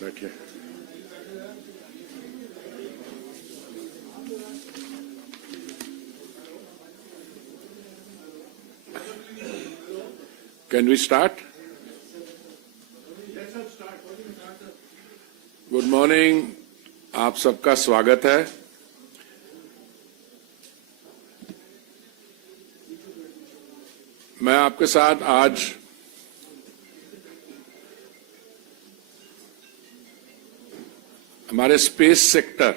बैठिए। Can we start? Good morning, आप सबका स्वागत है। मैं आपके साथ आज हमारे स्पेस सेक्टर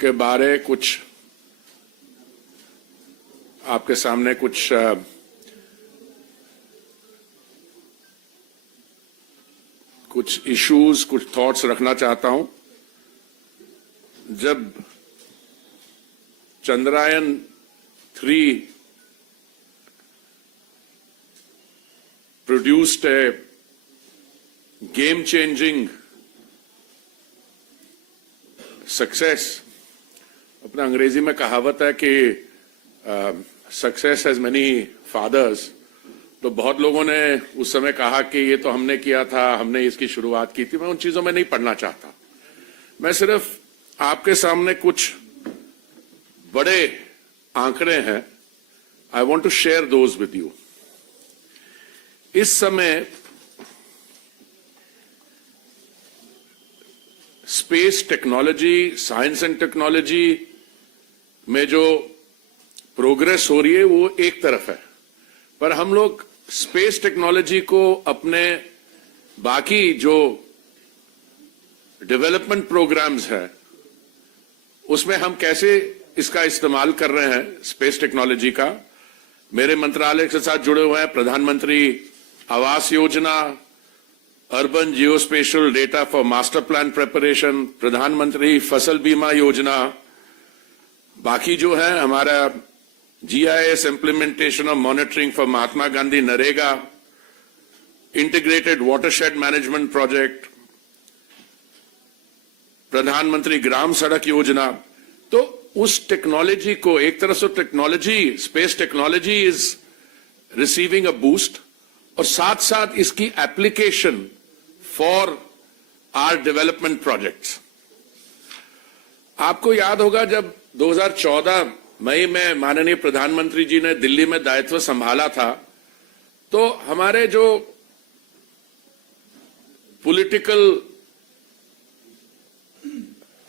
के बारे आपके सामने कुछ इश्यूज, कुछ थॉट्स रखना चाहता हूं। जब Chandrayaan 3 produced a game-changing success, अपना अंग्रेजी में कहावत है कि सक्सेस हैज मेनी फादर्स। तो बहुत लोगों ने उस समय कहा कि ये तो हमने किया था, हमने इसकी शुरुआत की थी। मैं उन चीजों में नहीं पढ़ना चाहता। मैं सिर्फ आपके सामने कुछ बड़े आंकड़े हैं, I want to share those with you. इस समय space technology, science and technology में जो प्रोग्रेस हो रही है वो एक तरफ है, पर हम लोग स्पेस टेक्नोलॉजी को अपने बाकी जो डेवलपमेंट प्रोग्राम्स है उसमें हम कैसे इसका इस्तेमाल कर रहे हैं स्पेस टेक्नोलॉजी का। मेरे मंत्रालय के साथ जुड़े हुए हैं प्रधानमंत्री Awas Yojana, urban geospatial data for master plan preparation, प्रधानमंत्री फसल बीमा योजना, बाकी जो है हमारा GIS implementation of monitoring for Mahatma Gandhi NREGA, integrated watershed management project, प्रधानमंत्री ग्राम सड़क योजना। तो उस टेक्नोलॉजी को एक तरफ से technology, space technology is receiving a boost, और साथ साथ इसकी application for our development projects. आपको याद होगा जब 2014 मई में माननीय प्रधानमंत्री जी ने दिल्ली में दायित्व संभाला था, तो हमारे जो पॉलिटिकल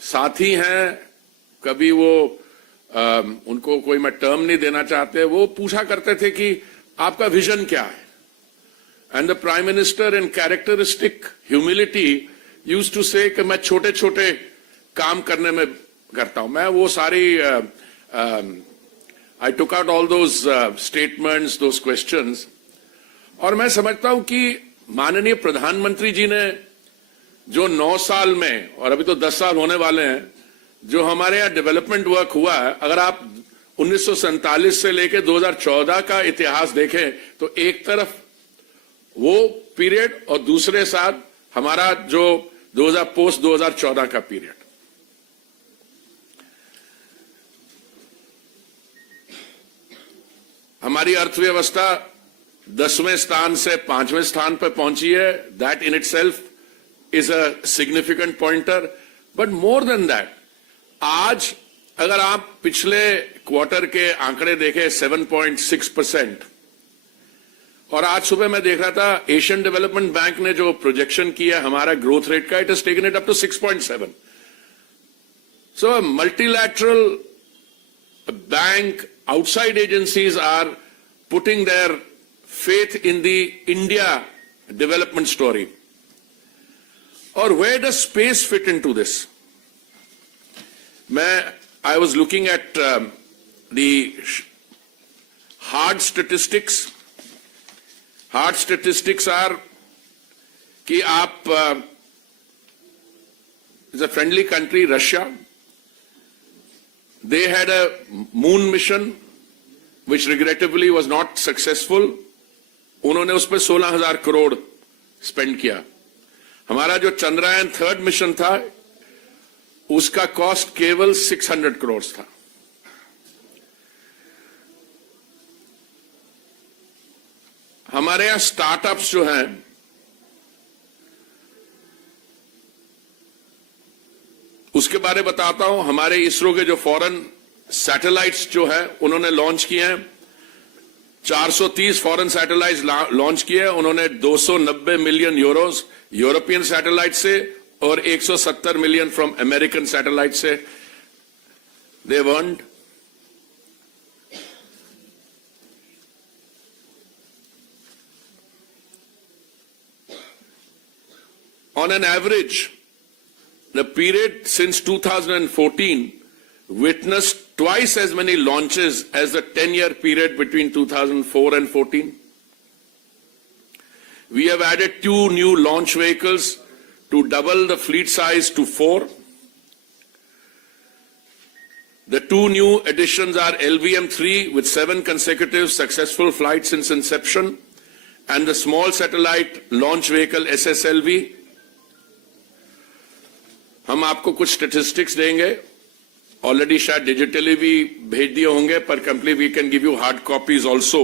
साथी हैं, कभी वो उनको कोई मैं टर्म नहीं देना चाहते, वो पूछा करते थे कि आपका विजन क्या है। And the prime minister in characteristic humility used to say कि मैं छोटे छोटे काम करने में करता हूं। मैं वो सारी I took out all those statements, those questions, और मैं समझता हूं कि माननीय प्रधानमंत्री जी ने जो 9 साल में, और अभी तो 10 साल होने वाले हैं, जो हमारे यहां डेवलपमेंट वर्क हुआ है, अगर आप 1947 से लेकर 2014 का इतिहास देखें तो एक तरफ वो पीरियड और दूसरे साथ हमारा जो 2014 का पीरियड। हमारी अर्थव्यवस्था 10वें स्थान से 5वें स्थान पर पहुंची है। That in itself is a significant pointer, but more than that, आज अगर आप पिछले क्वार्टर के आंकड़े देखें 7.6%, और आज सुबह मैं देख रहा था एशियन डेवलपमेंट बैंक ने जो प्रोजेक्शन किया हमारा ग्रोथ रेट का, it has taken it up to 6.7. So multilateral bank, outside agencies are putting their faith in the India development story. Or where does space fit into this? I was looking at the hard statistics. Hard statistics are कि आप is a friendly country, Russia. They had a moon mission which regrettably was not successful. उन्होंने उस पर 16,000 crore spend किया। हमारा जो Chandrayaan 3 mission था उसका कॉस्ट केवल 600 करोड़ था। हमारे यहां स्टार्टअप्स जो हैं उसके बारे बताता हूं। हमारे इसरो के जो फॉरेन सैटेलाइट्स जो है उन्होंने लॉन्च किए हैं, 430 फॉरेन सैटेलाइट्स लॉन्च किए हैं उन्होंने। 290 मिलियन यूरोस यूरोपियन सैटेलाइट से और 170 मिलियन फ्रॉम अमेरिकन सैटेलाइट से दे earned. On an average, the period since 2014 witnessed twice as many launches as the 10-year period between 2004 and 14. We have added 2 new launch vehicles to double the fleet size to 4. The 2 new additions are LVM-3 with 7 consecutive successful flights since inception and the small satellite launch vehicle SSLV. हम आपको कुछ statistics देंगे, already शायद digitally भी भेज दिए होंगे, पर complete we can give you hard copies also.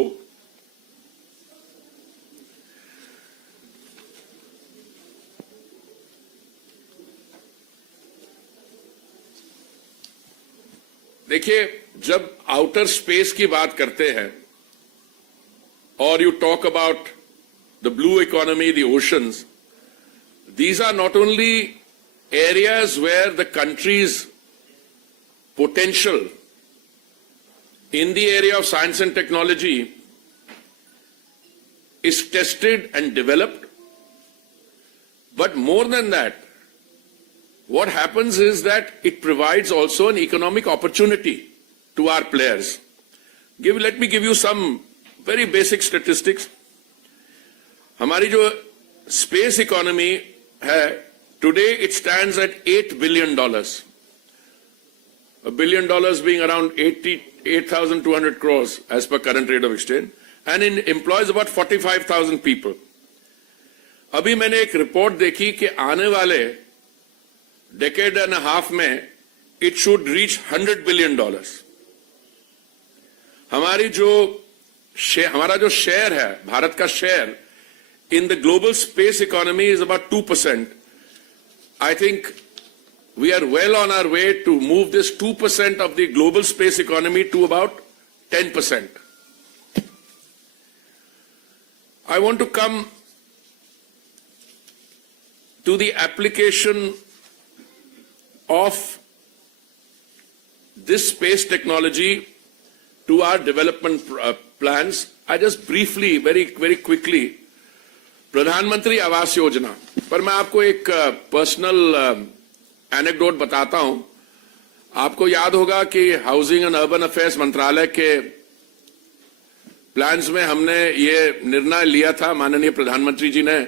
देखिए, जब आउटर स्पेस की बात करते हैं और you talk about the blue economy, the oceans, these are not only areas where the country's potential in the area of science and technology is tested and developed, but more than that, what happens is that it provides also an economic opportunity to our players. Let me give you some very basic statistics. हमारी जो space economy है, today it stands at $8 billion. $1 billion being around 8,200 crores as per current rate of exchange, and it employs about 45,000 people. अभी मैंने एक report देखी कि आने वाले decade and a half में it should reach $100 billion. हमारा जो शेयर है, भारत का share in the global space economy is about 2%. I think we are well on our way to move this 2% of the global space economy to about 10%. I want to come to the application of this space technology to our development plans. I just briefly, very quickly, प्रधानमंत्री आवास योजना पर मैं आपको एक personal anecdote बताता हूं। आपको याद होगा कि हाउसिंग एंड अर्बन अफेयर्स मंत्रालय के प्लान्स में हमने ये निर्णय लिया था, माननीय प्रधानमंत्री जी ने,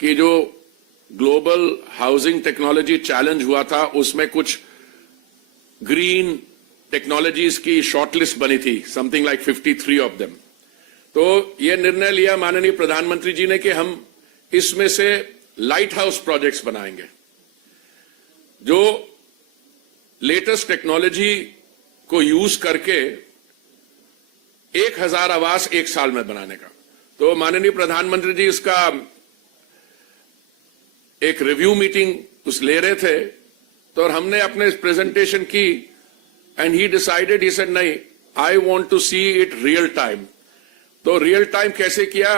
कि जो ग्लोबल हाउसिंग टेक्नोलॉजी चैलेंज हुआ था उसमें कुछ ग्रीन टेक्नोलॉजीज की शॉर्टलिस्ट बनी थी, समथिंग लाइक 53 ऑफ देम। तो ये निर्णय लिया माननीय प्रधानमंत्री जी ने कि हम इसमें से लाइट हाउस प्रोजेक्ट्स बनाएंगे, जो लेटेस्ट टेक्नोलॉजी को यूज करके 1000 आवास 1 साल में बनाने का। तो माननीय प्रधानमंत्री जी इसका एक रिव्यू मीटिंग ले रहे थे, तो हमने अपने प्रेजेंटेशन की and he decided, he said नहीं, I want to see it real time. तो रियल टाइम कैसे किया?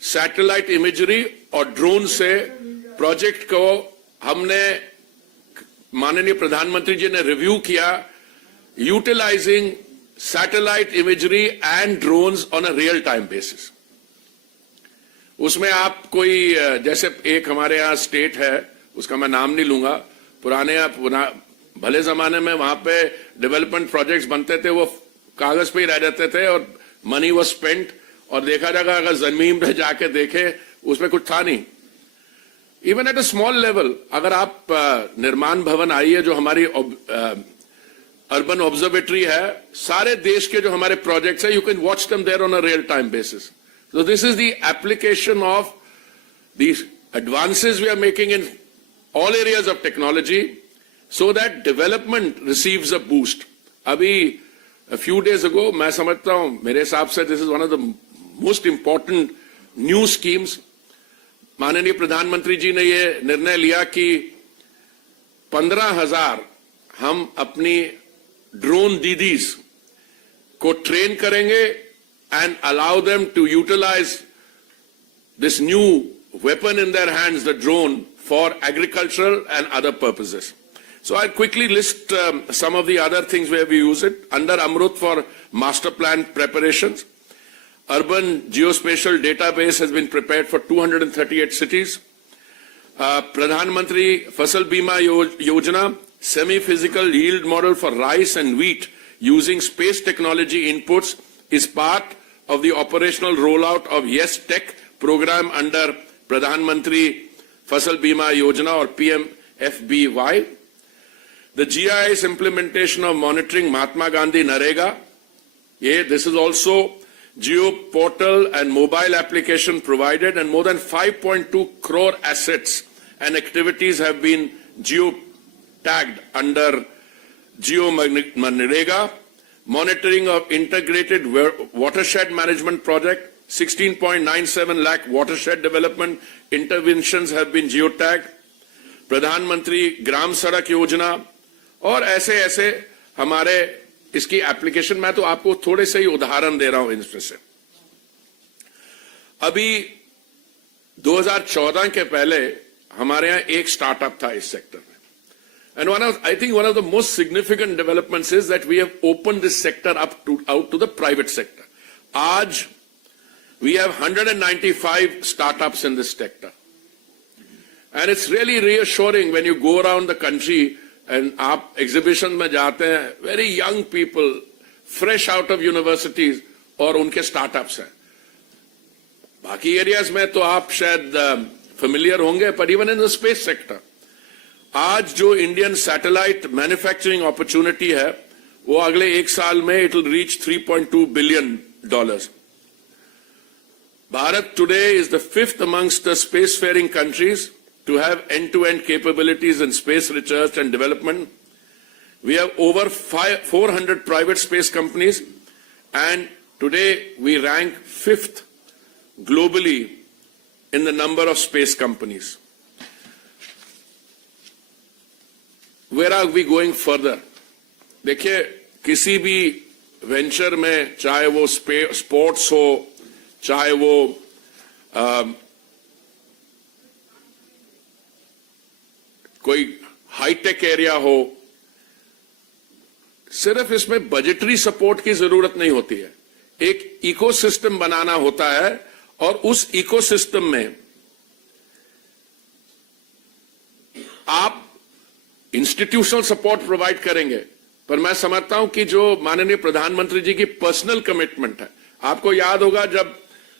सैटेलाइट इमेजरी और ड्रोन से प्रोजेक्ट को हमने, माननीय प्रधानमंत्री जी ने रिव्यू किया, utilising satellite imagery and drones on a real time basis. उसमें आप कोई, जैसे एक हमारे यहां स्टेट है, उसका मैं नाम नहीं लूंगा, भले जमाने में वहां पे डेवलपमेंट प्रोजेक्ट्स बनते थे, वो कागज पे ही रह जाते थे और मनी वाज स्पेंट, और देखा जाएगा अगर जमीन पे जाके देखे उसमें कुछ था नहीं। Even at a small level, अगर आप निर्माण भवन आइए, जो हमारी अर्बन ऑब्जर्वेटरी है, सारे देश के जो हमारे प्रोजेक्ट्स है, you can watch them there on a real time basis. So this is the application of these advances we are making in all areas of technology so that development receives a boost. Abhi, a few days ago, मैं समझता हूं, मेरे हिसाब से this is one of the most important new schemes. माननीय प्रधानमंत्री जी ने ये निर्णय लिया कि 15,000 हम अपनी ड्रोन दीदीज को ट्रेन करेंगे and allow them to utilize this new weapon in their hands, the drone, for agricultural and other purposes. So I'll quickly list some of the other things where we use it. Under Amrut for master plan preparations, urban geospatial database has been prepared for 238 cities. Pradhan Mantri Fasal Bima Yojana, semi-physical yield model for rice and wheat using space technology inputs is part of the operational rollout of Yes Tech program under Pradhan Mantri Fasal Bima Yojana or PMFBY. The GIS implementation of monitoring Mahatma Gandhi Narega. This is also geo portal and mobile application provided, and more than 5.2 crore assets and activities have been geo tagged under Geo Manrega. Monitoring of integrated watershed management project, 16.97 lakh watershed development interventions have been geotagged. Pradhan Mantri Gram Sadak Yojana और ऐसे हमारे इसकी application, मैं तो आपको थोड़े से ही उदाहरण दे रहा हूं इसमें से। अभी 2014 के पहले हमारे यहाँ एक स्टार्टअप था इस सेक्टर में, and I think one of the most significant developments is that we have opened this sector out to the private sector. आज we have 195 startups in this sector, and it's really reassuring when you go around the country and आप exhibition में जाते हैं, very young people, fresh out of universities, और उनके startups हैं। बाकी areas में तो आप शायद familiar होंगे, but even in the space sector, आज जो इंडियन सैटेलाइट मैन्युफैक्चरिंग अपॉर्चुनिटी है वो अगले एक साल में it will reach $3.2 billion. Bharat today is the fifth amongst the space faring countries to have end-to-end capabilities in space research and development. We have over 400 private space companies, and today we rank 5th globally in the number of space companies. Where are we going further? देखिए, किसी भी venture में, चाहे वो sports हो, चाहे वो कोई हाईटेक एरिया हो, सिर्फ इसमें बजटरी सपोर्ट की जरूरत नहीं होती है, एक इकोसिस्टम बनाना होता है, और उस इकोसिस्टम में आप इंस्टीट्यूशनल सपोर्ट प्रोवाइड करेंगे, पर मैं समझता हूं कि जो माननीय प्रधानमंत्री जी की पर्सनल कमिटमेंट है, आपको याद होगा जब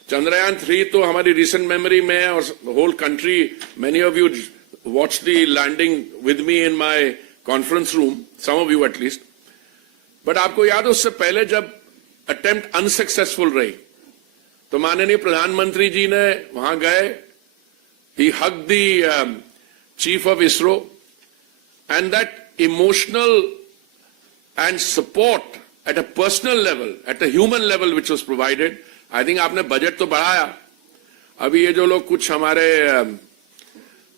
चंद्रयान 3 तो हमारी रिसेंट मेमोरी में है, और whole country, many of you watched the landing with me in my conference room, some of you at least. But आपको याद है उससे पहले जब अटेम्प्ट अनसक्सेसफुल रही, तो माननीय प्रधानमंत्री जी ने वहां गए, he hugged the chief of ISRO, and that emotional and support at a personal level, at a human level which was provided, I think आपने बजट तो बढ़ाया। अभी ये जो लोग कुछ हमारे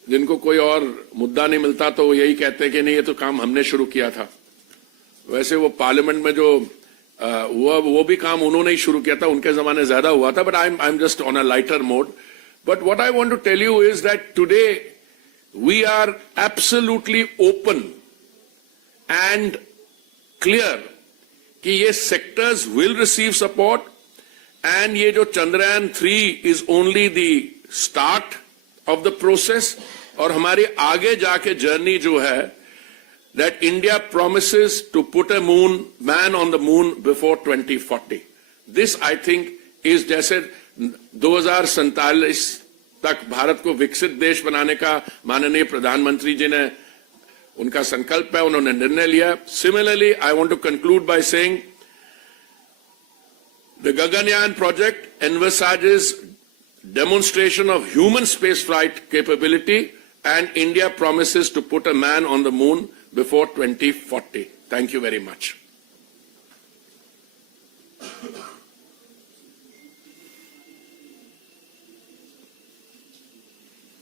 जिनको कोई और मुद्दा नहीं मिलता तो वो यही कहते हैं कि नहीं ये तो काम हमने शुरू किया था, वैसे वो पार्लियामेंट में जो हुआ वो भी काम उन्होंने ही शुरू किया था, उनके जमाने ज्यादा हुआ था, but I am just on a lighter mode. But what I want to tell you is that today we are absolutely open and clear कि ये sectors will receive support, and ये जो Chandrayaan 3 is only the start of the process, और हमारी आगे जाके journey जो है, that India promises to put a man on the moon before 2040. This I think is जैसे 2047 तक भारत को विकसित देश बनाने का माननीय प्रधानमंत्री जी ने उनका संकल्प है, उन्होंने निर्णय लिया. Similarly, I want to conclude by saying the Gaganyaan project envisages demonstration of human space flight capability, and India promises to put a man on the moon before 2040. Thank you very much.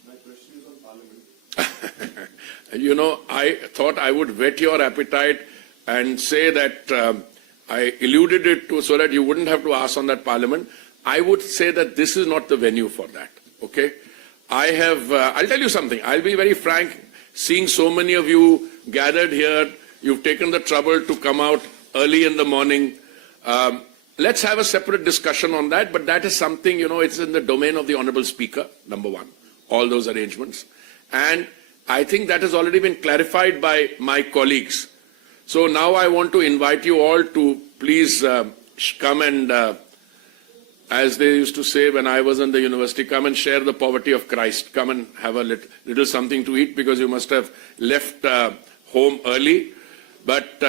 My question is on Parliament. You know, I thought I would whet your appetite and say that I alluded it to so that you wouldn't have to ask on that Parliament. I would say that this is not the venue for that, okay? I'll tell you something. I'll be very frank. Seeing so many of you gathered here, you've taken the trouble to come out early in the morning. Let's have a separate discussion on that, but that is something, you know, it's in the domain of the Honourable Speaker, number one, all those arrangements. And I think that has already been clarified by my colleagues. So now I want to invite you all to please come and, as they used to say when I was in the university, come and share the poverty of Christ. Come and have a little something to eat because you must have left home early. But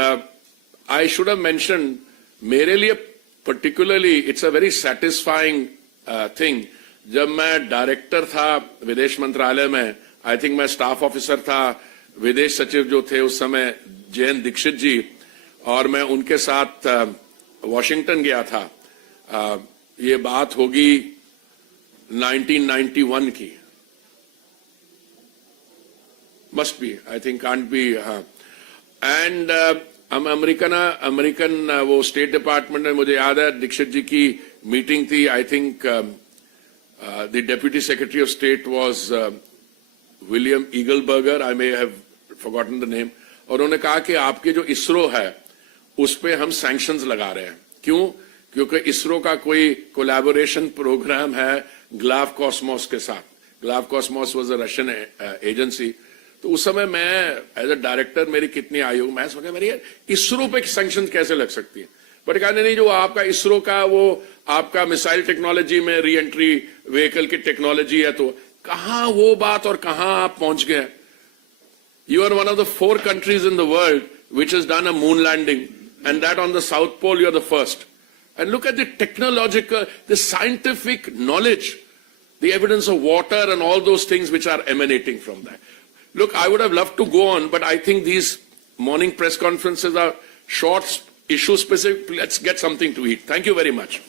I should have mentioned, मेरे लिए particularly, it's a very satisfying thing. जब मैं director था विदेश मंत्रालय में, I think मैं staff officer था, विदेश सचिव जो थे उस समय जयंत दीक्षित जी, और मैं उनके साथ वॉशिंगटन गया था. ये बात होगी 1991 की. Must be, I think, can't be. And American वो स्टेट डिपार्टमेंट में मुझे याद है दीक्षित जी की मीटिंग थी. I think the deputy secretary of state was William Eagleburger, I may have forgotten the name, और उन्होंने कहा कि आपके जो इसरो है उस पे हम सैंक्शंस लगा रहे हैं. क्यों? क्योंकि इसरो का कोई कोलैबोरेशन प्रोग्राम है ग्लाव कॉस्मोस के साथ. Glove Cosmos was a Russian agency. तो उस समय मैं एज अ डायरेक्टर, मेरी कितनी आयु, मैं सोचा मेरी इसरो पे सैंक्शन कैसे लग सकती है. बट कहने नहीं, जो आपका इसरो का वो आपका मिसाइल टेक्नोलॉजी में री एंट्री व्हीकल की टेक्नोलॉजी है, तो कहां वो बात और कहां आप पहुंच गए. You are one of the 4 countries in the world which has done a moon landing, and that on the South Pole you are the first. And look at the technological, the scientific knowledge, the evidence of water and all those things which are emanating from that. Look, I would have loved to go on, but I think these morning press conferences are short, issue specific. Let's get something to eat. Thank you very much.